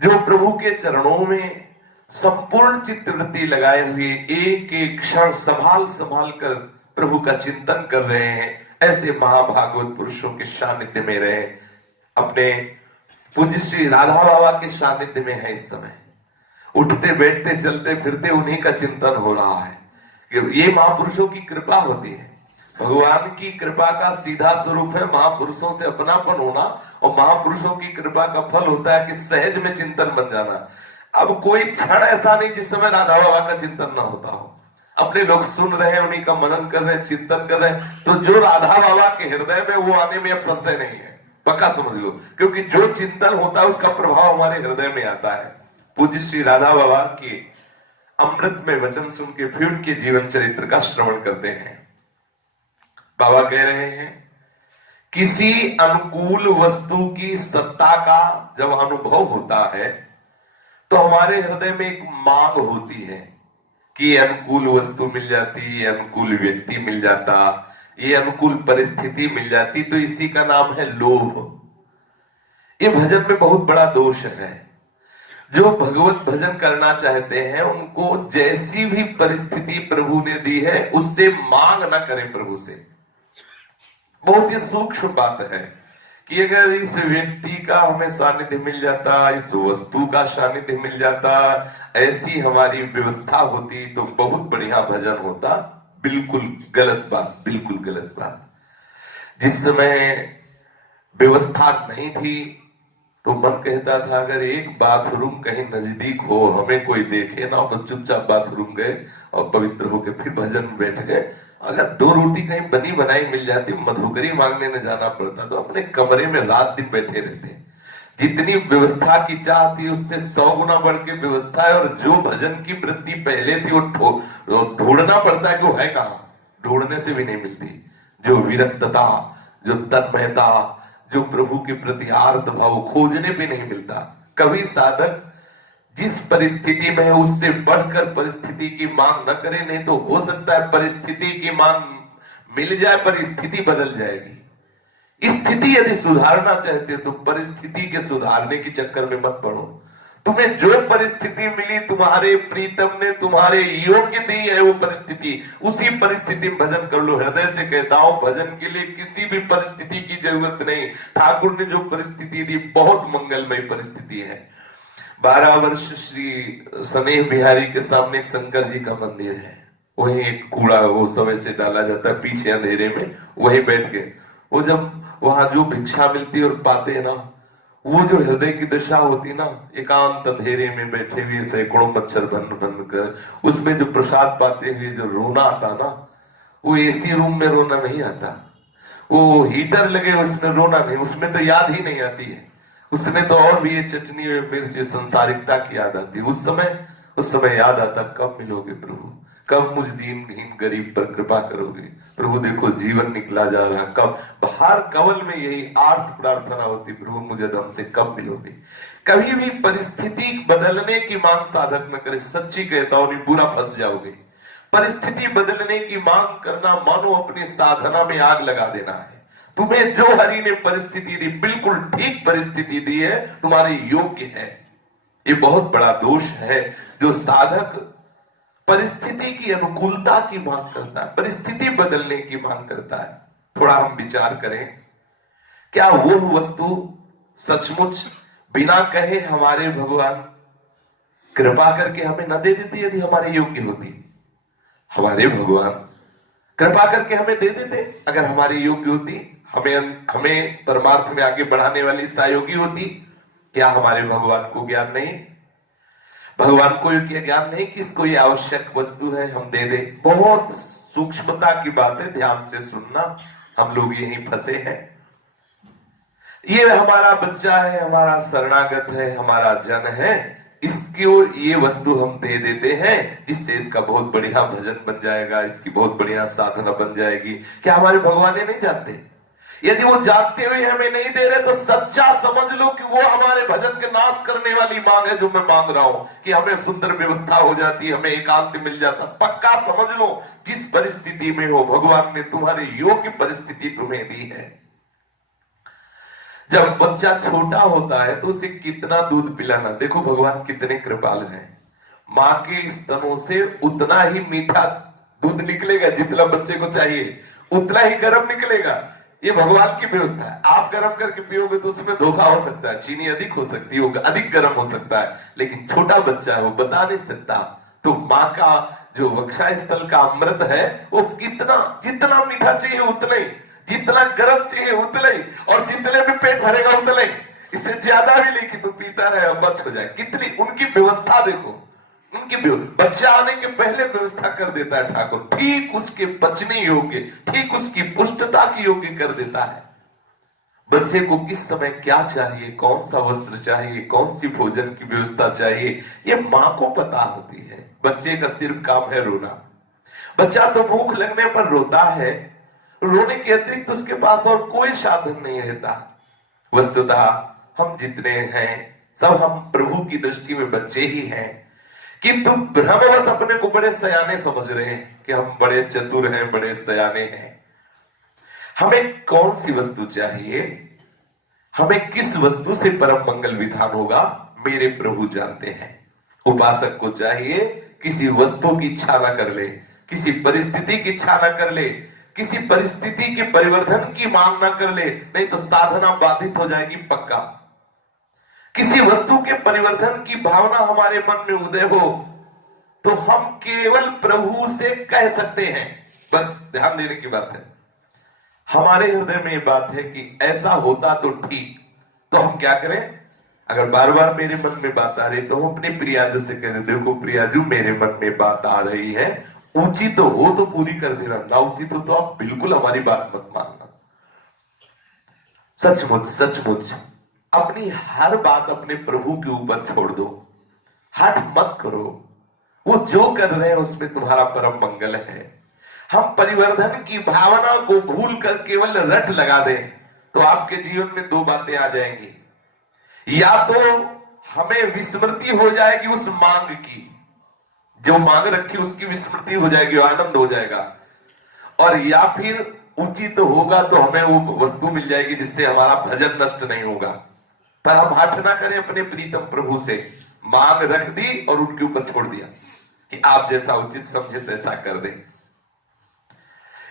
जो प्रभु के चरणों में संपूर्ण चित्तवृत्ति लगाए हुए एक एक क्षण संभाल संभाल कर प्रभु का चिंतन कर रहे हैं, ऐसे महाभागवत पुरुषों के सानिध्य में रहे। अपने पूज्य श्री राधा बाबा के सानिध्य में है इस समय, उठते बैठते चलते फिरते उन्हीं का चिंतन हो रहा है। ये महापुरुषों की कृपा होती है। भगवान की कृपा का सीधा स्वरूप है महापुरुषों से अपनापन होना, और महापुरुषों की कृपा का फल होता है कि सहज में चिंतन बन जाना। अब कोई क्षण ऐसा नहीं जिस समय राधा बाबा का चिंतन ना होता हो। अपने लोग सुन रहे हैं, उन्हीं का मनन कर रहे हैं, चिंतन कर रहे हैं, तो जो राधा बाबा के हृदय में, वो आने में अब संशय नहीं है, पक्का समझ लो। क्योंकि जो चिंतन होता है उसका प्रभाव हमारे हृदय में आता है। पूज्य श्री राधा बाबा की अमृत में वचन सुन के फिर उनके जीवन चरित्र का श्रवण करते हैं। बाबा कह रहे हैं, किसी अनुकूल वस्तु की सत्ता का जब अनुभव होता है तो हमारे हृदय में एक मांग होती है कि ये अनुकूल वस्तु मिल जाती, ये अनुकूल व्यक्ति मिल जाता, ये अनुकूल परिस्थिति मिल जाती, तो इसी का नाम है लोभ। ये भजन में बहुत बड़ा दोष है। जो भगवत भजन करना चाहते हैं उनको जैसी भी परिस्थिति प्रभु ने दी है उससे मांग ना करें प्रभु से। बहुत ही सूक्ष्म बात है कि अगर इस व्यक्ति का हमें सानिध्य मिल जाता, इस वस्तु का सानिध्य मिल जाता, ऐसी हमारी व्यवस्था होती तो बहुत बढ़िया भजन होता। बिल्कुल गलत बात, बिल्कुल गलत बात। जिस समय व्यवस्था नहीं थी तो मन कहता था अगर एक बाथरूम कहीं नजदीक हो, हमें कोई देखे ना, तो चुपचाप बाथरूम गए और पवित्र होकर फिर भजन में बैठ गए। अगर 2 रोटी कहीं बनी बनाई मिल जाती, मधुकरी मांगने न जाना पड़ता, तो अपने कमरे में रात दिन बैठे रहते। जितनी व्यवस्था की चाह थी उससे 100 गुना बढ़ के व्यवस्था है। और जो भजन की वृत्ति पहले थी वो ढूंढना पड़ता है कि वो है कहां, ढूंढने से भी नहीं मिलती। जो विरक्तता, जो तन्मयता, जो प्रभु के प्रति आर्त भाव खोजने पे नहीं मिलता। कभी साधक जिस परिस्थिति में है उससे बढ़कर परिस्थिति की मांग न करे, नहीं तो हो सकता है परिस्थिति की मांग मिल जाए, परिस्थिति बदल जाएगी। स्थिति यदि सुधारना चाहते हो तो परिस्थिति के सुधारने के चक्कर में मत पड़ो। तुम्हें जो परिस्थिति मिली, तुम्हारे प्रीतम ने तुम्हारे योग्य दी है वो परिस्थिति, उसी परिस्थिति में भजन कर लो। हृदय से कहता हूं, भजन के लिए किसी भी परिस्थिति की जरूरत नहीं। ठाकुर ने जो परिस्थिति दी बहुत मंगलमय परिस्थिति है। 12 वर्ष श्री स्नेह बिहारी के सामने एक शंकर जी का मंदिर है, वही एक कूड़ा वो समय से डाला जाता है पीछे अंधेरे में, वही बैठ के वो जब वहां जो भिक्षा मिलती और पाते ना, वो जो हृदय की दशा होती ना, एकांत अंधेरे में बैठे हुए सैकड़ों मच्छर बन बन कर उसमें जो प्रसाद पाते हुए जो रोना आता ना, वो एसी रूम में रोना नहीं आता, वो हीटर लगे उसमें रोना नहीं, उसमें तो याद ही नहीं आती है। उसमें तो और भी ये चटनी मिर्च संसारिकता की याद आती है। उस समय याद आता कब मिलोगे प्रभु, कब मुझ दीनहीन गरीब पर कृपा करोगे प्रभु। देखो जीवन निकला जा रहा, कब हर कवल में यही आर्त प्रार्थना होती, प्रभु मुझे दम से कब मिलोगे। कभी भी परिस्थिति बदलने की मांग साधक न करे। सच्ची कहता हूं, बुरा फंस जाओगे। परिस्थिति बदलने की मांग करना मानो अपनी साधना में आग लगा देना है। तुम्हें जो हरि ने परिस्थिति दी, बिल्कुल ठीक परिस्थिति दी है, तुम्हारे योग्य है। ये बहुत बड़ा दोष है जो साधक परिस्थिति की अनुकूलता की मांग करता है, परिस्थिति बदलने की मांग करता है। थोड़ा हम विचार करें, क्या वो वस्तु सचमुच बिना कहे हमारे भगवान कृपा करके हमें न दे देते यदि हमारे योग्य होती? हमारे भगवान कृपा करके हमें दे देते अगर हमारी योग्य होती, हमें परमार्थ में आगे बढ़ाने वाली सहयोगी होती। क्या हमारे भगवान को ज्ञान नहीं? भगवान को यह ज्ञान नहीं कि इसको ये आवश्यक वस्तु है, हम दे दे? बहुत सूक्ष्मता की बात है, ध्यान से सुनना। हम लोग यहीं फंसे हैं। ये हमारा बच्चा है, हमारा शरणागत है, हमारा जन है, इसको ये वस्तु हम दे देते हैं, इससे इसका बहुत बढ़िया भजन बन जाएगा, इसकी बहुत बढ़िया साधना बन जाएगी। क्या हमारे भगवान ये नहीं जानते? यदि वो जानते हुए हमें नहीं दे रहे तो सच्चा समझ लो कि वो हमारे भजन के नाश करने वाली मांग है जो मैं मांग रहा हूं कि हमें सुंदर व्यवस्था हो जाती, हमें एकांत मिल जाता। पक्का समझ लो, जिस परिस्थिति में हो भगवान ने तुम्हारी योग्य परिस्थिति तुम्हें दी है। जब बच्चा छोटा होता है तो उसे कितना दूध पिलाना, देखो भगवान कितने कृपालु हैं। माँ के स्तनों से उतना ही मीठा दूध निकलेगा जितना बच्चे को चाहिए, उतना ही गर्म निकलेगा। ये भगवान की व्यवस्था है। आप गर्म करके पियोगे तो उसमें धोखा हो सकता है, चीनी अधिक हो सकती है, अधिक गर्म हो सकता है, लेकिन छोटा बच्चा है वो बता नहीं सकता। तो माँ का जो वक्षा स्थल का अमृत है वो कितना, जितना मीठा चाहिए उतना ही, जितना गर्म चाहिए उतना ही, और जितने में पेट भरेगा उतना ही, इससे ज्यादा भी नहीं कि तू पीता रहे और बच हो जाए। कितनी उनकी व्यवस्था देखो, उनकी बच्चा आने के पहले व्यवस्था कर देता है ठाकुर, ठीक उसके बचने योग्य, ठीक उसकी पुष्टता की योग्य कर देता है। बच्चे को किस समय क्या चाहिए, कौन सा वस्त्र चाहिए, कौन सी भोजन की व्यवस्था चाहिए, ये माँ को पता होती है। बच्चे का सिर्फ काम है रोना। बच्चा तो भूख लगने पर रोता है, रोने के अतिरिक्त उसके पास और कोई साधन नहीं रहता। वस्तुतः हम जितने हैं सब हम प्रभु की दृष्टि में बच्चे ही हैं, किंतु भ्रमवश अपने को बड़े सयाने समझ रहे हैं कि हम बड़े चतुर हैं, बड़े सयाने हैं। हमें कौन सी वस्तु चाहिए, हमें किस वस्तु से परम मंगल विधान होगा, मेरे प्रभु जानते हैं। उपासक को चाहिए किसी वस्तु की इच्छा ना कर ले, किसी परिस्थिति की इच्छा ना कर ले, किसी परिस्थिति के परिवर्तन की मांग ना कर ले, नहीं तो साधना बाधित हो जाएगी पक्का। किसी वस्तु के परिवर्तन की भावना हमारे मन में उदय हो तो हम केवल प्रभु से कह सकते हैं। बस ध्यान देने की बात है, हमारे हृदय में ये बात है कि ऐसा होता तो ठीक, तो हम क्या करें? अगर बार बार मेरे मन में बात आ रही तो हम अपने प्रियाजू से कह देते, देखो प्रियाजू मेरे मन में बात आ रही है, उचित तो हो तो पूरी कर देना, ना उचित हो तो आप बिल्कुल हमारी बात मत मानना। सचमुच सचमुच अपनी हर बात अपने प्रभु के ऊपर छोड़ दो, हट मत करो। वो जो कर रहे हैं उसमें तुम्हारा परम मंगल है। हम परिवर्तन की भावना को भूल कर केवल रट लगा दें तो आपके जीवन में दो बातें आ जाएंगी। या तो हमें विस्मृति हो जाएगी उस मांग की, जो मांग रखी उसकी विस्मृति हो जाएगी, आनंद हो जाएगा, और या फिर उचित होगा तो हमें वो वस्तु मिल जाएगी जिससे हमारा भजन नष्ट नहीं होगा। पर हम हठ ना करें अपने प्रीतम प्रभु से, मांग रख दी और उनके ऊपर छोड़ दिया कि आप जैसा उचित समझे तैसा कर दें।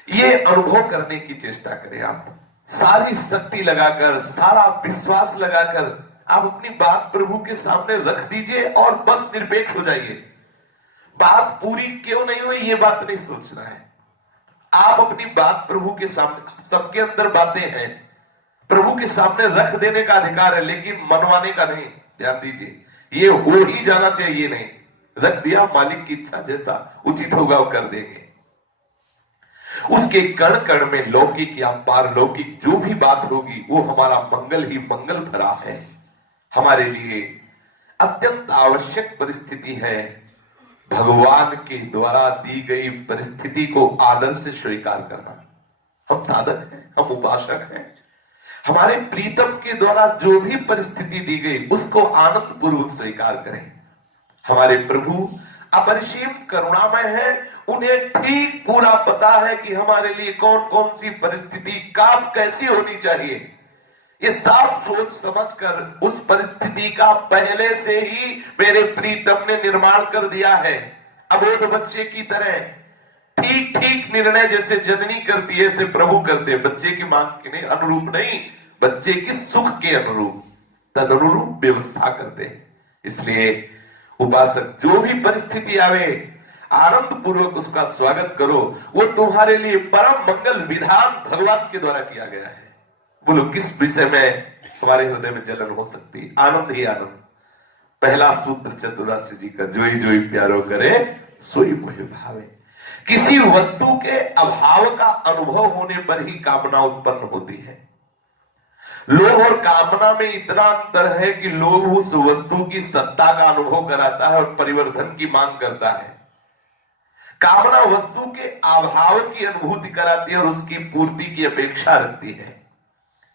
ये अनुभव करने की चेष्टा करें। आप सारी शक्ति लगाकर, सारा विश्वास लगाकर आप अपनी बात प्रभु के सामने रख दीजिए और बस निरपेक्ष हो जाइए। बात पूरी क्यों नहीं हुई ये बात नहीं सोचना है। आप अपनी बात प्रभु के सामने, सबके अंदर बातें हैं, प्रभु के सामने रख देने का अधिकार है, लेकिन मनवाने का नहीं। ध्यान दीजिए, ये हो ही जाना चाहिए, ये नहीं रख दिया, मालिक की इच्छा जैसा उचित होगा वो कर देंगे। उसके कण कण में लौकिक या पारलौकिक जो भी बात होगी वो हमारा मंगल ही मंगल भरा है। हमारे लिए अत्यंत आवश्यक परिस्थिति है भगवान के द्वारा दी गई परिस्थिति को आदर से स्वीकार करना। हम साधक हैं, हम उपासक हैं, हमारे प्रीतम के द्वारा जो भी परिस्थिति दी गई उसको आनंद पूर्वक स्वीकार करें। हमारे प्रभु अपरिसीम करुणामय है, उन्हें ठीक पूरा पता है कि हमारे लिए कौन कौन सी परिस्थिति कब कैसी होनी चाहिए। ये साफ सोच समझकर उस परिस्थिति का पहले से ही मेरे प्रीतम ने निर्माण कर दिया है। अबोध बच्चे की तरह ठीक ठीक निर्णय जैसे जननी करती है ऐसे प्रभु करते हैं, बच्चे की मांग के अनुरूप नहीं, बच्चे की सुख के अनुरूप तदनुरूप व्यवस्था करते हैं। इसलिए उपासक जो भी परिस्थिति आवे आनंद पूर्वक उसका स्वागत करो, वो तुम्हारे लिए परम मंगल विधान भगवान के द्वारा किया गया है। बोलो किस विषय में तुम्हारे हृदय में जलन हो सकती? आनंद ही आनंद। पहला सूत्र चतुरास्य जी का, जोई जोई प्यारो करे सोई मोहि भावे। किसी वस्तु के अभाव का अनुभव होने पर ही कामना उत्पन्न होती है। लोभ और कामना में इतना अंतर है कि लोभ उस वस्तु की सत्ता का अनुभव कराता है और परिवर्तन की मांग करता है। कामना वस्तु के अभाव की अनुभूति कराती है और उसकी पूर्ति की अपेक्षा रखती है।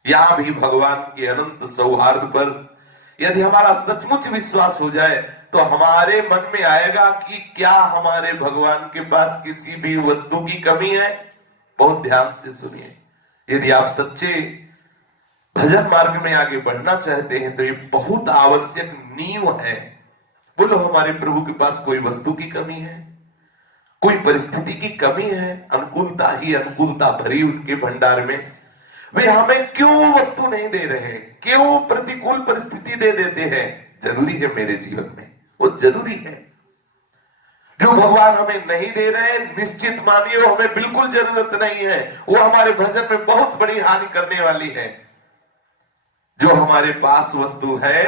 यहां भी भगवान के अनंत सौहार्द पर यदि हमारा सचमुच विश्वास हो जाए तो हमारे मन में आएगा कि क्या हमारे भगवान के पास किसी भी वस्तु की कमी है। बहुत ध्यान से सुनिए, यदि आप सच्चे भजन मार्ग में आगे बढ़ना चाहते हैं तो ये बहुत आवश्यक नींव है। बोलो, हमारे प्रभु के पास कोई वस्तु की कमी है, कोई परिस्थिति की कमी है? अनुकूलता ही अनुकूलता भरी उनके भंडार में। वे हमें क्यों वस्तु नहीं दे रहे, क्यों प्रतिकूल परिस्थिति दे देते हैं? जरूरी है मेरे जीवन में, वो जरूरी है। जो भगवान हमें नहीं दे रहे, निश्चित मानिए वो हमें बिल्कुल जरूरत नहीं है, वो हमारे भजन में बहुत बड़ी हानि करने वाली है। जो हमारे पास वस्तु है,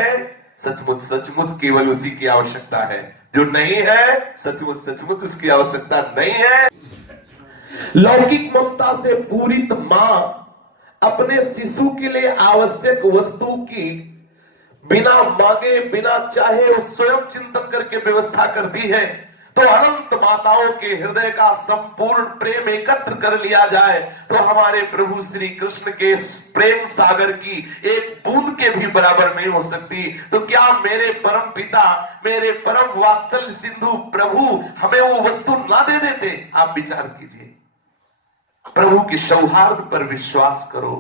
सचमुच सचमुच केवल उसी की आवश्यकता है। जो नहीं है, सचमुच सचमुच उसकी आवश्यकता नहीं है। लौकिक ममता से पूरित मां अपने शिशु के लिए आवश्यक वस्तु की बिना मांगे बिना चाहे वो स्वयं चिंतन करके व्यवस्था करती है। तो अनंत माताओं के हृदय का संपूर्ण प्रेम एकत्र कर लिया जाए तो हमारे प्रभु श्री कृष्ण के प्रेम सागर की एक बूंद के भी बराबर नहीं हो सकती। तो क्या मेरे परम पिता, मेरे परम वात्सल्य सिंधु प्रभु हमें वो वस्तु ना दे देते? आप विचार कीजिए। प्रभु की सौहार्द पर विश्वास करो।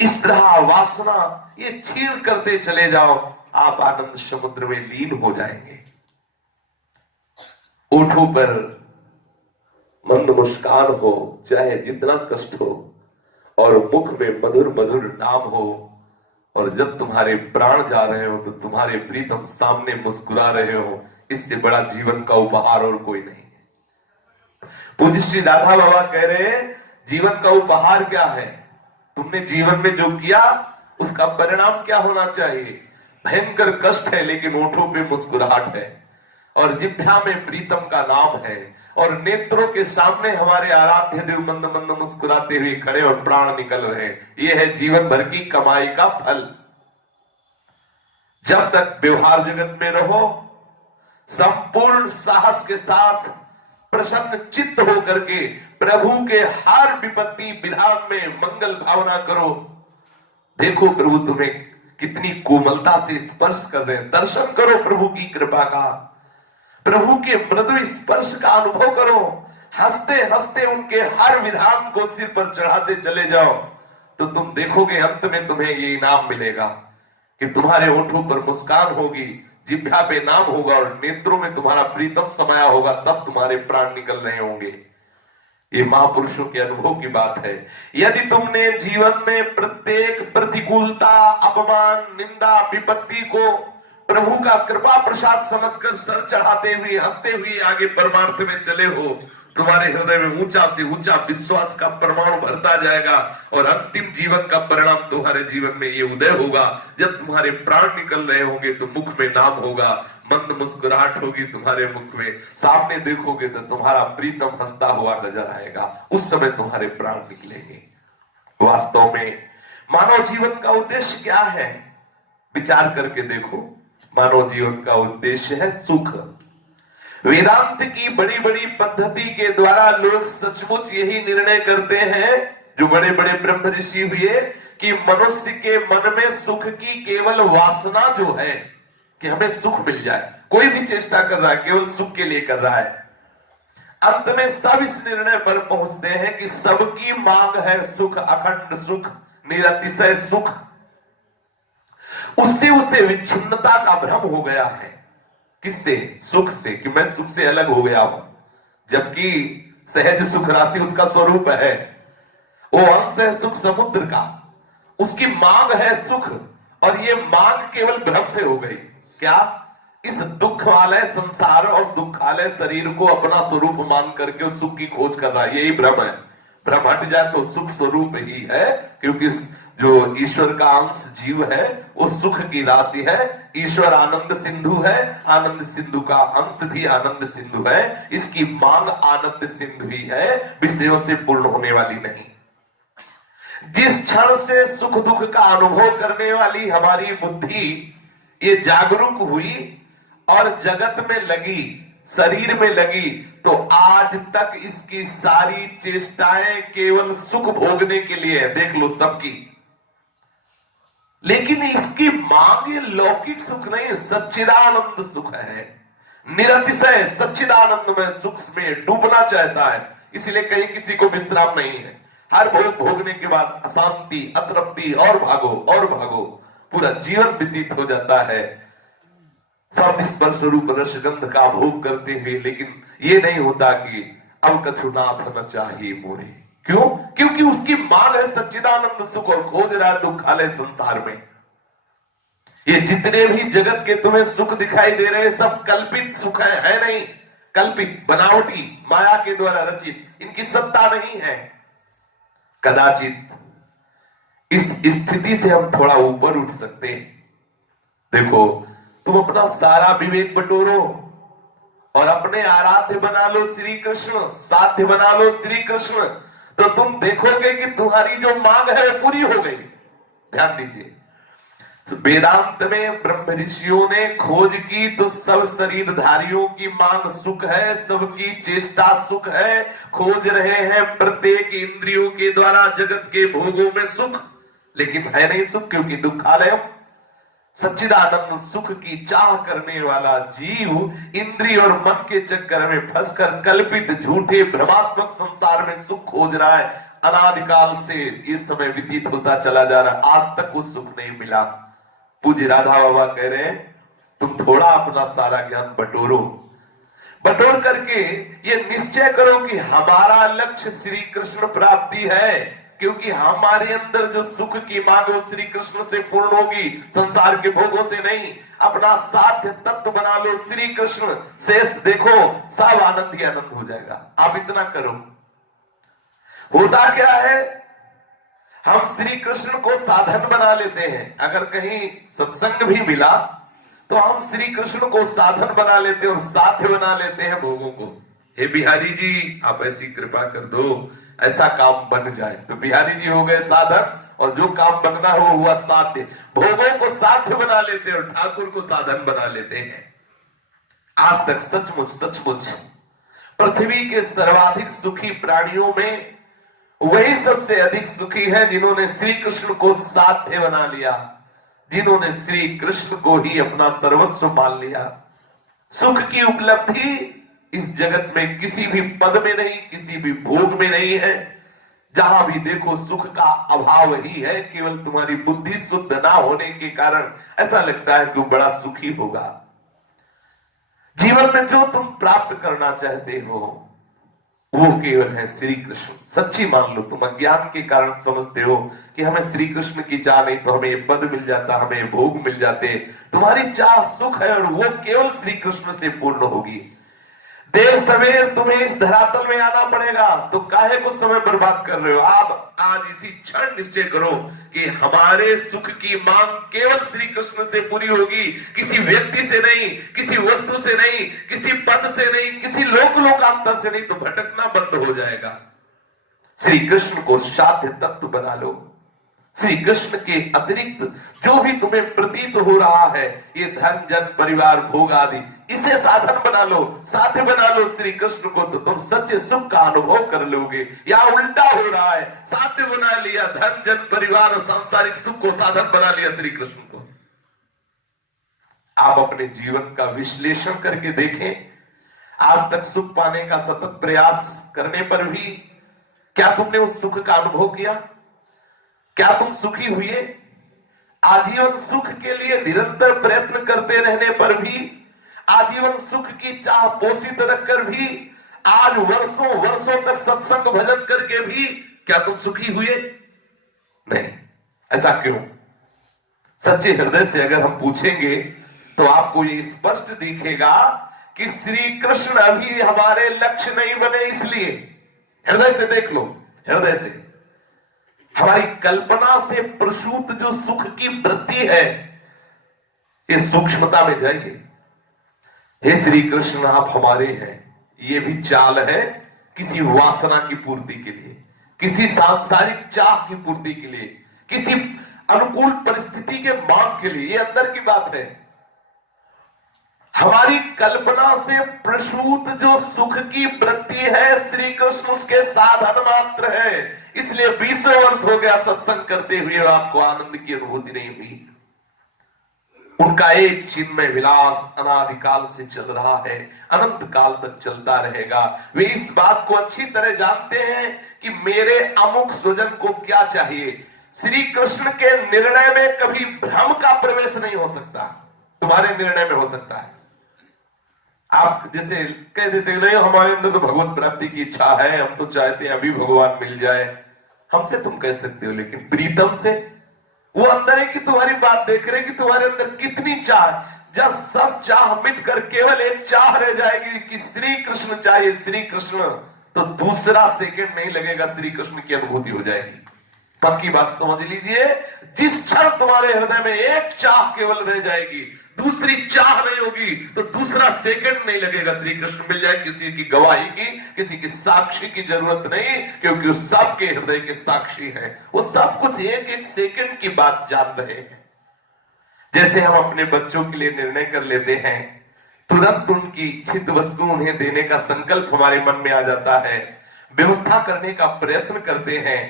इस तरह वासना ये छीण करते चले जाओ, आप आनंद समुद्र में लीन हो जाएंगे। ओठों पर मंद मुस्कान हो, चाहे जितना कष्ट हो, और मुख में मधुर मधुर नाम हो, और जब तुम्हारे प्राण जा रहे हो तो तुम्हारे प्रीतम सामने मुस्कुरा रहे हो, इससे बड़ा जीवन का उपहार और कोई नहीं है। पूज्य श्री राधा बाबा कह रहे हैं, जीवन का उपहार क्या है? तुमने जीवन में जो किया उसका परिणाम क्या होना चाहिए? भयंकर कष्ट है लेकिन ओठों पे मुस्कुराहट है, और जिह्वा में प्रीतम का नाम है, और नेत्रों के सामने हमारे आराध्य देव मंद मंद मुस्कुराते हुए खड़े और प्राण निकल रहे। ये है जीवन भर की कमाई का फल। जब तक व्यवहार जगत में रहो, संपूर्ण साहस के साथ प्रसन्न चित्त होकर के प्रभु के हर विपत्ति विधान में मंगल भावना करो। देखो प्रभु तुम्हें कितनी कोमलता से स्पर्श कर रहे हैं। दर्शन करो प्रभु की कृपा का, प्रभु के मृदु स्पर्श का अनुभव करो। हंसते हंसते उनके हर विधान को सिर पर चढ़ाते चले जाओ तो तुम देखोगे अंत में तुम्हें ये इनाम मिलेगा कि तुम्हारे होठों पर मुस्कान होगी, जिह्वा पे नाम होगा और नेत्रों में तुम्हारा प्रीतम समाया होगा। तब तुम्हारे प्राण निकल रहे होंगे। ये महापुरुषों के अनुभव की बात है। यदि तुमने जीवन में प्रत्येक प्रतिकूलता, अपमान, निंदा, विपत्ति को प्रभु का कृपा प्रसाद समझकर सर चढ़ाते हुए हंसते हुए आगे परमार्थ में चले हो, तुम्हारे हृदय में ऊंचा से ऊंचा विश्वास का परमाणु भरता जाएगा, और अंतिम जीवन का परिणाम तुम्हारे जीवन में ये उदय होगा। जब तुम्हारे प्राण निकल रहे होंगे तो मुख में नाम होगा, मंद मुस्कुराहट होगी तुम्हारे मुख में, सामने देखोगे तो तुम्हारा प्रीतम हंसता हुआ नजर आएगा। उस समय तुम्हारे प्राण निकलेंगे। वास्तव में मानव जीवन का उद्देश्य क्या है? विचार करके देखो। मानव जीवन का उद्देश्य है सुख। वेदांत की बड़ी बड़ी पद्धति के द्वारा लोग सचमुच यही निर्णय करते हैं, जो बड़े बड़े ब्रह्म ऋषि हुए, कि मनुष्य के मन में सुख की केवल वासना जो है कि हमें सुख मिल जाए, कोई भी चेष्टा कर रहा है केवल सुख के लिए कर रहा है। अंत में सब इस निर्णय पर पहुंचते हैं कि सबकी मांग है सुख, अखंड सुख, निरतिशय सुख। उससे उसे विच्छिन्नता का भ्रम हो गया है। किससे? सुख से, कि मैं सुख से अलग हो गया हूं, जबकि सहज सुख राशि उसका स्वरूप है। वो अंश है सुख समुद्र का, उसकी मांग है सुख, और ये मांग केवल भ्रम से हो गई। क्या? इस दुख वाले संसार और दुखालय शरीर को अपना स्वरूप मान करके उस सुख की खोज कर रहा है, यही भ्रम है। भ्रम हट जाए तो सुख स्वरूप ही है, क्योंकि जो ईश्वर का अंश जीव है वो सुख की राशि है। ईश्वर आनंद सिंधु है, आनंद सिंधु का अंश भी आनंद सिंधु है। इसकी मांग आनंद सिंधु ही है, विषयों से पूर्ण होने वाली नहीं। जिस क्षण से सुख दुख का अनुभव करने वाली हमारी बुद्धि ये जागरूक हुई और जगत में लगी, शरीर में लगी, तो आज तक इसकी सारी चेष्टाएं केवल सुख भोगने के लिए है। देख लो सबकी। लेकिन इसकी मांग ये लौकिक सुख नहीं, सच्चिदानंद सुख है। निरतिशय सच्चिदानंद में सुख में डूबना चाहता है, इसलिए कहीं किसी को विश्राम नहीं है। हर भोग भोगने के बाद अशांति, अतृप्ति, और भागो और भागो, पूरा जीवन व्यतीत हो जाता है शब्द स्पर्श रूप रस गंध का भोग करते हुए। लेकिन ये नहीं होता कि अब कछु नाथ न चाहिए मोरे। क्यों? क्योंकि उसकी मांग है सच्चिदानंद सुख और खोज रहा है दुखालय संसार में। ये जितने भी जगत के तुम्हें सुख दिखाई दे रहे हैं सब कल्पित सुख है नहीं, कल्पित, बनावटी, माया के द्वारा रचित, इनकी सत्ता नहीं है। कदाचित इस स्थिति से हम थोड़ा ऊपर उठ सकते हैं। देखो, तुम अपना सारा विवेक बटोरो और अपने आराध्य बना लो श्री कृष्ण, साध्य बना लो श्री कृष्ण, तो तुम देखोगे कि तुम्हारी जो मांग है वो पूरी हो गई। ध्यान दीजिए, तो वेदांत में ब्रह्म ऋषियों ने खोज की तो सब शरीरधारियों की मांग सुख है, सबकी चेष्टा सुख है, खोज रहे हैं प्रत्येक इंद्रियों के द्वारा जगत के भोगों में सुख, लेकिन है नहीं सुख, क्योंकि दुखालय सच्चिदानंद सुख की चाह करने वाला जीव इंद्रिय और मन के चक्कर में फंसकर कल्पित झूठे भ्रमात्मक संसार में सुख खोज रहा है। अनादिकाल से इस समय व्यतीत होता चला जा रहा है, आज तक वो सुख नहीं मिला। पूज्य राधा बाबा कह रहे हैं तुम थोड़ा अपना सारा ज्ञान बटोरो, बटोर करके ये निश्चय करो कि हमारा लक्ष्य श्री कृष्ण प्राप्ति है, क्योंकि हमारे अंदर जो सुख की मांग वो श्री कृष्ण से पूर्ण होगी, संसार के भोगों से नहीं। अपना साध्य तत्व बना लो श्री कृष्ण, शेष देखो सब आनंद ही आनंद हो जाएगा। आप इतना करो। होता क्या है, हम श्री कृष्ण को साधन बना लेते हैं। अगर कहीं सत्संग भी मिला तो हम श्री कृष्ण को साधन बना लेते हैं और साध्य बना लेते हैं भोगों को। हे बिहारी जी, आप ऐसी कृपा कर दो ऐसा काम बन जाए, तो बिहारी जी हो गए साधन, और जो काम बनना हो हुआ साध्य। भोगों को साध्य बना लेते हैं और ठाकुर को साधन बना लेते हैं। आज तक सचमुच सचमुच पृथ्वी के सर्वाधिक सुखी प्राणियों में वही सबसे अधिक सुखी है जिन्होंने श्री कृष्ण को साध्य बना लिया, जिन्होंने श्री कृष्ण को ही अपना सर्वस्व मान लिया। सुख की उपलब्धि इस जगत में किसी भी पद में नहीं, किसी भी भोग में नहीं है। जहां भी देखो सुख का अभाव ही है। केवल तुम्हारी बुद्धि शुद्ध ना होने के कारण ऐसा लगता है कि वो बड़ा सुखी होगा। जीवन में जो तुम प्राप्त करना चाहते हो वो केवल है श्री कृष्ण। सच्ची मान लो, तुम अज्ञान के कारण समझते हो कि हमें श्री कृष्ण की चाह नहीं तो हमें ये पद मिल जाता, हमें भोग मिल जाते। तुम्हारी चाह सुख है और वो केवल श्री कृष्ण से पूर्ण होगी। देर सवेर तुम्हें इस धरातल में आना पड़ेगा, तो काहे को समय बर्बाद कर रहे हो। आप आज इसी क्षण निश्चय करो कि हमारे सुख की मांग केवल श्री कृष्ण से पूरी होगी, किसी व्यक्ति से नहीं, किसी वस्तु से नहीं, किसी पद से नहीं, किसी लोकांतर से नहीं, तो भटकना बंद हो जाएगा। श्री कृष्ण को साध्य तत्व बना लो। श्री कृष्ण के अतिरिक्त जो भी तुम्हें प्रतीत हो रहा है, ये धन जन परिवार भोग आदि, इसे साधन बना लो, साध्य बना लो श्री कृष्ण को, तो तुम सच्चे सुख का अनुभव कर लोगे। या उल्टा हो रहा है, साध्य बना लिया धन जन परिवार और सांसारिक सुख को, साधन बना लिया श्री कृष्ण को। आप अपने जीवन का विश्लेषण करके देखें, आज तक सुख पाने का सतत प्रयास करने पर भी क्या तुमने उस सुख का अनुभव किया? क्या तुम सुखी हुए? आजीवन सुख के लिए निरंतर प्रयत्न करते रहने पर भी, आजीवन सुख की चाह पोषित रखकर भी, आज वर्षों वर्षों तक सत्संग भजन करके भी क्या तुम सुखी हुए? नहीं। ऐसा क्यों? सच्चे हृदय से अगर हम पूछेंगे तो आपको ये स्पष्ट दिखेगा कि श्री कृष्ण अभी हमारे लक्ष्य नहीं बने। इसलिए हृदय से देख लो, हृदय से हमारी कल्पना से प्रसूत जो सुख की वृत्ति है, ये सूक्ष्मता में जाइए। हे श्री कृष्ण, आप हमारे हैं, ये भी चाल है किसी वासना की पूर्ति के लिए, किसी सांसारिक चाह की पूर्ति के लिए, किसी अनुकूल परिस्थिति के मांग के लिए। ये अंदर की बात है। हमारी कल्पना से प्रसूत जो सुख की वृत्ति है, श्री कृष्ण उसके साधन मात्र है। इसलिए 20 वर्ष हो गया सत्संग करते हुए आपको आनंद की अनुभूति नहीं हुई। उनका एक चिन्मय विलास अनादिकाल से चल रहा है, अनंत काल तक चलता रहेगा। वे इस बात को अच्छी तरह जानते हैं कि मेरे अमुक स्वजन को क्या चाहिए। श्री कृष्ण के निर्णय में कभी भ्रम का प्रवेश नहीं हो सकता, तुम्हारे निर्णय में हो सकता है। आप जैसे कह देते नहीं हमारे अंदर तो भगवत प्राप्ति की इच्छा है, हम तो चाहते हैं अभी भगवान मिल जाए, हमसे तुम कह सकते हो, लेकिन प्रीतम से वो अंदर है कि तुम्हारी बात देख रहे कि तुम्हारे अंदर कितनी चाह। जब सब चाह मिट कर केवल एक चाह रह जाएगी कि श्री कृष्ण चाहिए, श्री कृष्ण, तो दूसरा सेकंड नहीं लगेगा, श्री कृष्ण की अनुभूति हो जाएगी। पक्की बात समझ लीजिए, जिस क्षण तुम्हारे हृदय में एक चाह केवल रह जाएगी, दूसरी चाह नहीं होगी, तो दूसरा सेकंड नहीं लगेगा, श्री कृष्ण मिल जाए। किसी की गवाही की, किसी की साक्षी की जरूरत नहीं, क्योंकि उस सबके हृदय के साक्षी है। वो सब कुछ एक एक सेकंड की बात जान रहे हैं। जैसे हम अपने बच्चों के लिए निर्णय कर लेते हैं, तुरंत उनकी इच्छित वस्तु उन्हें देने का संकल्प हमारे मन में आ जाता है, व्यवस्था करने का प्रयत्न करते हैं,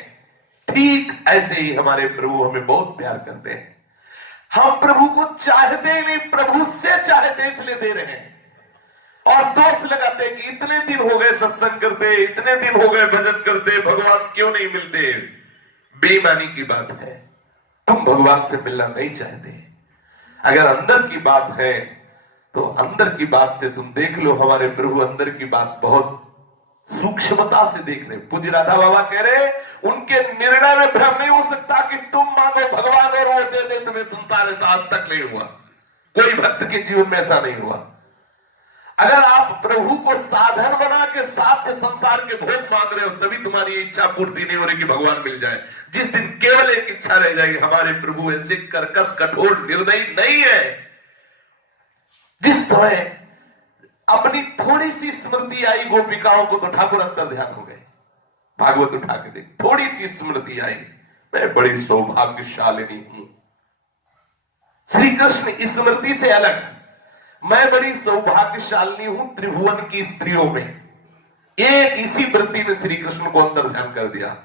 ठीक ऐसे ही हमारे प्रभु हमें बहुत प्यार करते हैं। हम प्रभु को चाहते ही नहीं, प्रभु से चाहते इसलिए दे रहे हैं। और दोष लगाते हैं कि इतने दिन हो गए सत्संग करते, इतने दिन हो गए भजन करते, भगवान क्यों नहीं मिलते। बेईमानी की बात है, तुम भगवान से मिलना नहीं चाहते। अगर अंदर की बात है तो अंदर की बात से तुम देख लो, हमारे प्रभु अंदर की बात बहुत सूक्ष्मता से देख रहे। पूज्य राधा बाबा कह रहे उनके निर्णय में भ्रम नहीं हो सकता कि तुम मांगो भगवान और वो दे दे, तुम्हें संसार ऐसा आज तक नहीं हुआ, कोई भक्त के जीवन में ऐसा नहीं हुआ। अगर आप प्रभु को साधन बना के साथ संसार के भोग मांग रहे हो, तभी तुम्हारी इच्छा पूर्ति नहीं हो रही कि भगवान मिल जाए। जिस दिन केवल एक इच्छा रह जाएगी, हमारे प्रभु ऐसे कर्कश कठोर निर्दयी नहीं है। जिस समय अपनी थोड़ी सी स्मृति आई गोपिकाओं को, तो ठाकुर अंतर ध्यान हो गए। भागवत उठा के देख, थोड़ी सी स्मृति आई, मैं बड़ी सौभाग्यशालिनी हूं। श्री कृष्ण स्मृति से अलग, मैं बड़ी सौभाग्यशालिनी हूं त्रिभुवन की स्त्रियों में। एक इसी वृत्ति में श्री कृष्ण को अंतर ध्यान कर दिया।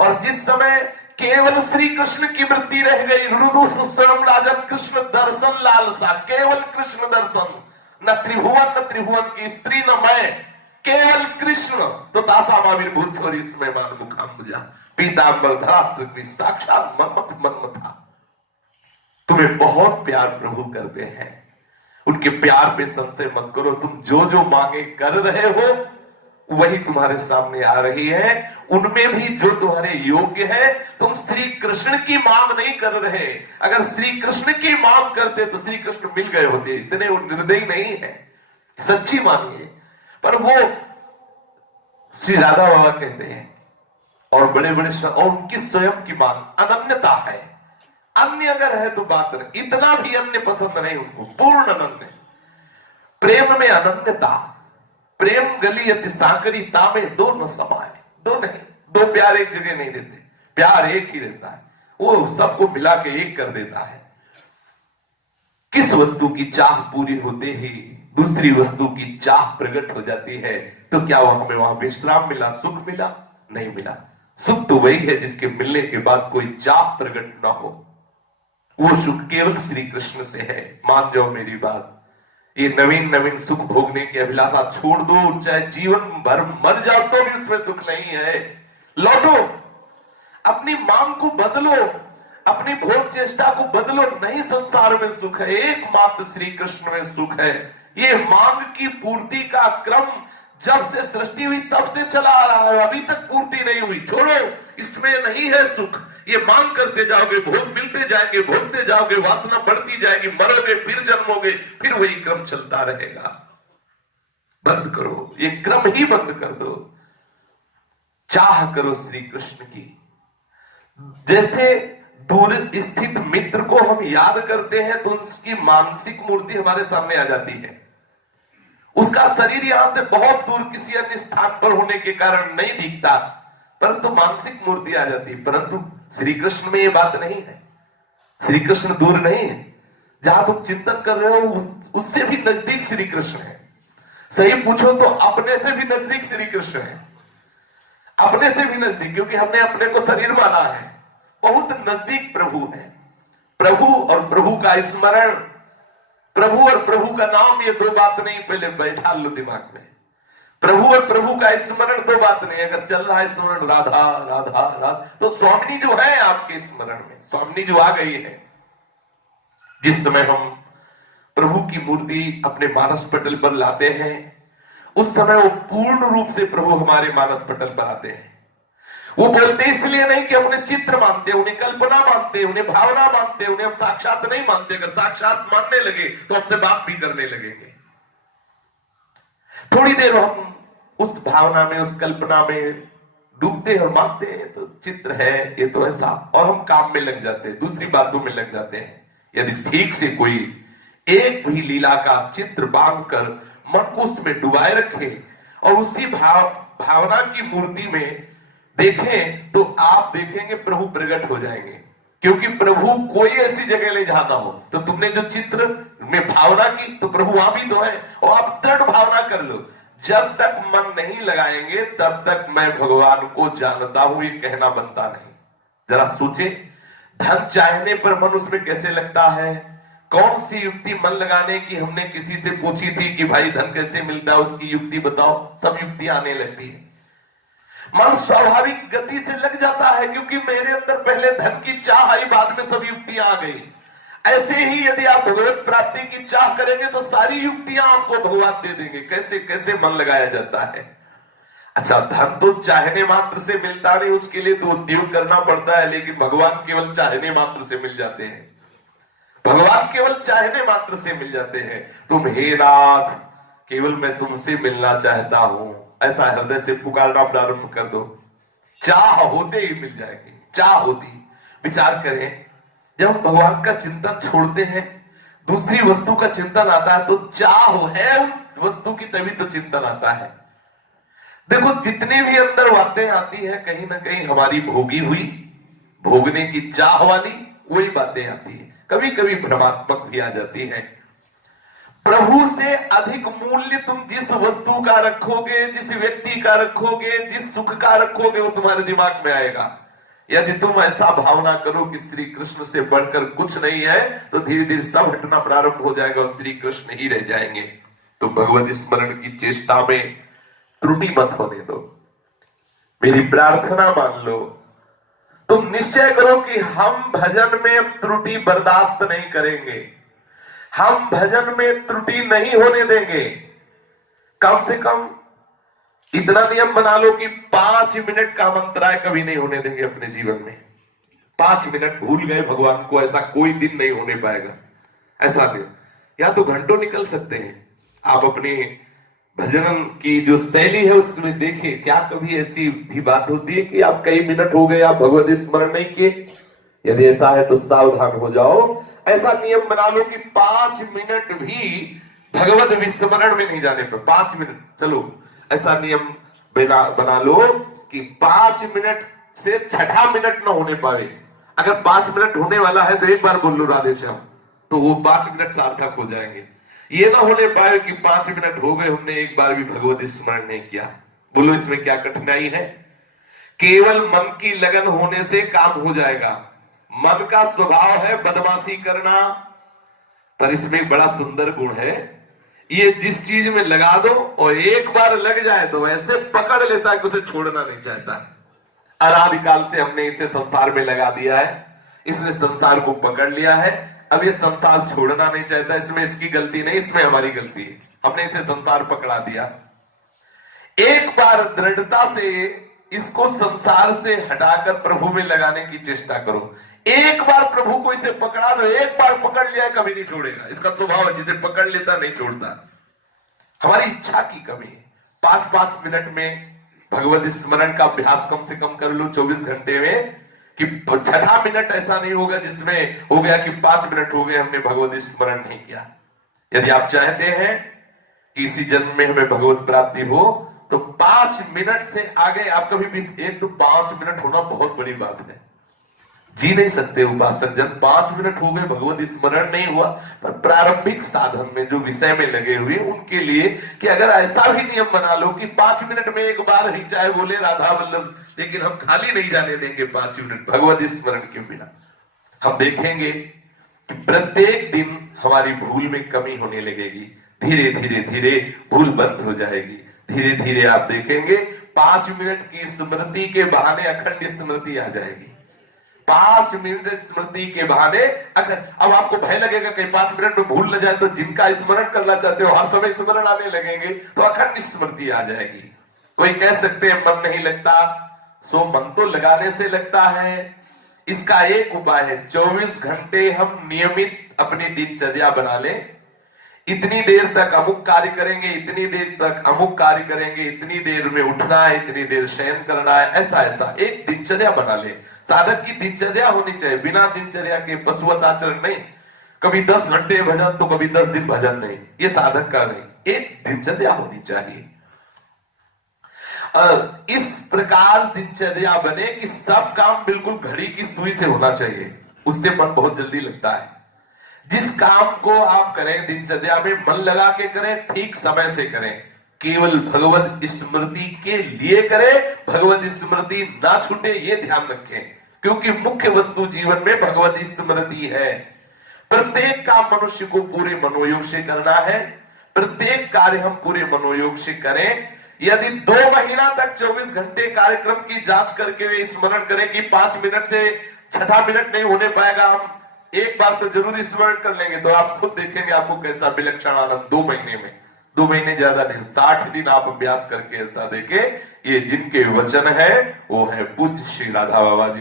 और जिस समय केवल श्री कृष्ण की वृत्ति रह गई, रुदु सुस्तरम राजन कृष्ण दर्शन लालसा, केवल कृष्ण दर्शन, न त्रिभुवन न त्रिभुवन की स्त्री न मैं, केवल कृष्ण। तो तासामाविर्भूत इसमें मान मुखाम्बुजा पीतांबर धरा साक्षात मन्मथ मन्मथा। तुम्हें बहुत प्यार प्रभु करते हैं, उनके प्यार पे संशय मत करो। तुम जो जो मांगे कर रहे हो वही तुम्हारे सामने आ रही है। उनमें भी जो तुम्हारे योग्य है, तुम श्री कृष्ण की मांग नहीं कर रहे। अगर श्री कृष्ण की मांग करते तो श्री कृष्ण मिल गए होते। इतने वो निर्दयी नहीं है, सच्ची मांगिए। पर वो श्री राधा बाबा कहते हैं, और बड़े बड़े और उनकी स्वयं की मांग अनन्यता है। अन्य अगर है तो बात नहीं, इतना भी अन्य पसंद नहीं उनको, पूर्ण अनन्य। प्रेम में अनन्यता, प्रेम गली अति साकरीता में दो न समाए। दो नहीं, दो प्यार एक जगह नहीं देते, प्यार एक ही रहता है। वो सबको मिला के एक कर देता है। किस वस्तु की चाह पूरी होते ही दूसरी वस्तु की चाह प्रकट हो जाती है, तो क्या वो हमें वहां विश्राम मिला, सुख मिला? नहीं मिला। सुख तो वही है जिसके मिलने के बाद कोई चाह प्रकट ना हो। वो सुख केवल श्री कृष्ण से है। मान जाओ मेरी बात, ये नवीन नवीन सुख भोगने की अभिलाषा छोड़ दो, चाहे जीवन भर मर जाओ तो भी उसमें सुख नहीं है। लौटो, अपनी मांग को बदलो, अपनी भोग चेष्टा को बदलो। नहीं संसार में सुख है, एकमात्र श्री कृष्ण में सुख है। ये मांग की पूर्ति का क्रम जब से सृष्टि हुई तब से चला आ रहा है, अभी तक पूर्ति नहीं हुई। छोड़ो, इसमें नहीं है सुख। ये मांग करते जाओगे, भोग मिलते जाएंगे, भोगते जाओगे, वासना बढ़ती जाएगी, मरोगे, फिर जन्मोगे, फिर वही क्रम चलता रहेगा। बंद करो, ये क्रम ही बंद कर दो। चाह करो श्री कृष्ण की। जैसे दूर स्थित मित्र को हम याद करते हैं तो उसकी मानसिक मूर्ति हमारे सामने आ जाती है। उसका शरीर यहां से बहुत दूर किसी अन्य स्थान पर होने के कारण नहीं दिखता, परंतु मानसिक मूर्ति आ जाती है। परंतु श्री कृष्ण में ये बात नहीं है। श्री कृष्ण दूर नहीं है। जहां तुम चिंतन कर रहे हो उससे भी नजदीक श्री कृष्ण है। सही पूछो तो अपने से भी नजदीक श्री कृष्ण है, अपने से भी नजदीक, क्योंकि हमने अपने को शरीर माना है। बहुत नजदीक प्रभु है। प्रभु और प्रभु का स्मरण, प्रभु और प्रभु का नाम, ये दो बात नहीं, पहले बैठा लो दिमाग में। प्रभु और प्रभु का स्मरण दो बात नहीं। अगर चल रहा है स्मरण राधा राधा राधा, तो स्वामिनी जो है आपके स्मरण में, स्वामिनी जो आ गई है, जिस समय हम प्रभु की मूर्ति अपने मानस पटल पर लाते हैं, उस समय वो पूर्ण रूप से प्रभु हमारे मानस पटल पर आते हैं। वो बोलते इसलिए नहीं कि हम उन्हें चित्र मानते, उन्हें कल्पना मानते, उन्हें भावना मानते, उन्हें हम साक्षात नहीं मानते। अगर साक्षात मानने लगे तो हमसे बात भी करने लगेंगे। थोड़ी देर हम उस भावना में, उस कल्पना में डूबते और मानते हैं तो चित्र है ये तो ऐसा, और हम काम में लग जाते हैं, दूसरी बातों में लग जाते हैं। यदि ठीक से कोई एक भी लीला का चित्र बांधकर मन को उसमें डुबाए रखे और उसी भावना की मूर्ति में देखें, तो आप देखेंगे प्रभु प्रकट हो जाएंगे। क्योंकि प्रभु कोई ऐसी जगह ले जाना हो, तो तुमने जो चित्र में भावना की, तो प्रभु वहां भी तो है, और आप दृढ़ भावना कर लो। जब तक मन नहीं लगाएंगे तब तक मैं भगवान को जानता हूं, ये कहना बनता नहीं। जरा सोचे, धन चाहने पर मन उसमें कैसे लगता है। कौन सी युक्ति मन लगाने की हमने किसी से पूछी थी कि भाई धन कैसे मिलता है, उसकी युक्ति बताओ, सब युक्ति आने लगती है। मन स्वाभाविक गति से लग जाता है, क्योंकि मेरे अंदर पहले धन की चाह आई, बाद में सब युक्तियां आ गई। ऐसे ही यदि आप भगवत प्राप्ति की चाह करेंगे तो सारी युक्तियां आपको भगवान दे देंगे। कैसे कैसे मन लगाया जाता है। अच्छा, धन तो चाहने मात्र से मिलता नहीं, उसके लिए तो उद्योग करना पड़ता है, लेकिन भगवान केवल चाहने मात्र से मिल जाते हैं। भगवान केवल चाहने मात्र से मिल जाते हैं। तुम हे नाथ, केवल मैं तुमसे मिलना चाहता हूं, ऐसा हृदय से पुकारना प्रारंभ कर दो, चाह होते ही मिल जाएगी। चाह होती, विचार करें, जब हम भगवान का चिंतन छोड़ते हैं, दूसरी वस्तु का चिंतन आता है, तो चाह है उन वस्तु की, तभी तो चिंतन आता है। देखो, जितनी भी अंदर बातें आती है, कहीं ना कहीं हमारी भोगी हुई, भोगने की चाह वाली वही बातें आती है। कभी कभी भ्रमात्मक भी आ जाती है। प्रभु से अधिक मूल्य तुम जिस वस्तु का रखोगे, जिस व्यक्ति का रखोगे, जिस सुख का रखोगे, वो तुम्हारे दिमाग में आएगा। यदि तुम ऐसा भावना करो कि श्री कृष्ण से बढ़कर कुछ नहीं है, तो धीरे धीरे सब हटना प्रारंभ हो जाएगा और श्री कृष्ण ही रह जाएंगे। तो भगवत स्मरण की चेष्टा में त्रुटि मत होने दो। मेरी प्रार्थना मान लो। तुम निश्चय करो कि हम भजन में त्रुटि बर्दाश्त नहीं करेंगे, हम भजन में त्रुटि नहीं होने देंगे। कम से कम इतना नियम बना लो कि 5 मिनट का मंत्राय कभी नहीं होने देंगे अपने जीवन में। 5 मिनट भूल गए भगवान को, ऐसा कोई दिन नहीं होने पाएगा। ऐसा नहीं, या तो घंटों निकल सकते हैं। आप अपने भजन की जो शैली है उसमें देखिए, क्या कभी ऐसी भी बात होती है कि आप कई मिनट हो गए आप भगवत स्मरण नहीं किए? यदि ऐसा है तो सावधान हो जाओ। ऐसा नियम बना लो कि 5 मिनट भी भगवत विस्मरण में नहीं जाने पर, 5 मिनट, चलो ऐसा नियम बना लो कि 5 मिनट से छठा मिनट ना होने पाए। अगर 5 मिनट होने वाला है तो एक बार बोल लो राधे श्याम, तो वो 5 मिनट सार्थक हो जाएंगे। ये ना होने पाए कि 5 मिनट हो गए, हमने एक बार भी भगवत स्मरण नहीं किया। बोलो इसमें क्या कठिनाई है? केवल मन की लगन होने से काम हो जाएगा। मन का स्वभाव है बदमाशी करना, पर इसमें एक बड़ा सुंदर गुण है, ये जिस चीज में लगा दो और एक बार लग जाए तो ऐसे पकड़ लेता है कि उसे छोड़ना नहीं चाहता। अनादिकाल से हमने इसे संसार में लगा दिया है, इसने संसार को पकड़ लिया है, अब ये संसार छोड़ना नहीं चाहता। इसमें इसकी गलती नहीं, इसमें हमारी गलती है, हमने इसे संसार पकड़ा दिया। एक बार दृढ़ता से इसको संसार से हटाकर प्रभु में लगाने की चेष्टा करो। एक बार प्रभु को इसे पकड़ा दो, एक बार पकड़ लिया कभी नहीं छोड़ेगा। इसका स्वभाव है, जिसे पकड़ लेता नहीं छोड़ता। हमारी इच्छा की कमी है। 5-5 मिनट में भगवत स्मरण का अभ्यास कम से कम कर लो 24 घंटे में, कि छठा मिनट ऐसा नहीं होगा जिसमें हो गया कि 5 मिनट हो गए हमने भगवत स्मरण नहीं किया। यदि आप चाहते हैं कि इसी जन्म में हमें भगवत प्राप्ति हो, तो 5 मिनट से आगे आप कभी भी, एक तो 5 मिनट होना बहुत बड़ी बात है, जी नहीं सकते उपासक जन। 5 मिनट हो गए भगवत स्मरण नहीं हुआ। पर प्रारंभिक साधन में जो विषय में लगे हुए उनके लिए कि अगर ऐसा भी नियम बना लो कि 5 मिनट में एक बार ही चाहे बोले राधा वल्लभ, लेकिन हम खाली नहीं जाने देंगे 5 मिनट भगवत स्मरण के बिना। हम देखेंगे कि प्रत्येक दिन हमारी भूल में कमी होने लगेगी। धीरे धीरे धीरे भूल बंद हो जाएगी। धीरे धीरे आप देखेंगे 5 मिनट की स्मृति के बहाने अखंड स्मृति आ जाएगी। 5 मिनट स्मृति के बहाने अब आपको भय लगेगा कहीं 5 मिनट में भूल न जाए, तो जिनका स्मरण करना चाहते हो हर समय स्मरण आने लगेंगे तो अखंड स्मृति आ जाएगी। कोई कह सकते हैं मन नहीं लगता, सो मन तो लगाने से लगता है। इसका एक उपाय है, 24 घंटे हम नियमित अपनी दिनचर्या बना लें। इतनी देर तक अमुक कार्य करेंगे, इतनी देर तक अमुक कार्य करेंगे, इतनी देर में उठना है, इतनी देर शयन करना है, ऐसा ऐसा एक दिनचर्या बना ले। साधक की दिनचर्या होनी चाहिए, बिना दिनचर्या के पशुवत आचरण नहीं। कभी 10 घंटे भजन तो कभी 10 दिन भजन नहीं, ये साधक का नहीं। एक दिनचर्या होनी चाहिए और इस प्रकार दिनचर्या बने कि सब काम बिल्कुल घड़ी की सुई से होना चाहिए, उससे मन बहुत जल्दी लगता है। जिस काम को आप करें दिनचर्या में मन लगा के करें, ठीक समय से करें, केवल भगवत स्मृति के लिए करें, भगवत स्मृति ना छूटे ये ध्यान रखें, क्योंकि मुख्य वस्तु जीवन में भगवत स्मृति है। प्रत्येक काम मनुष्य को पूरे मनोयोग से करना है, प्रत्येक कार्य हम पूरे मनोयोग से करें। यदि 2 महीना तक 24 घंटे कार्यक्रम की जांच करके स्मरण करें कि 5 मिनट से 6 मिनट नहीं होने पाएगा, हम एक बार तो जरूर स्मरण कर लेंगे, तो आप खुद देखेंगे आपको कैसा विलक्षण आनंद 2 महीने में, 2 महीने ज्यादा नहीं, 60 दिन आप अभ्यास करके ऐसा देखे। ये जिनके वचन है वो है पूज्य श्री राधा बाबा जी।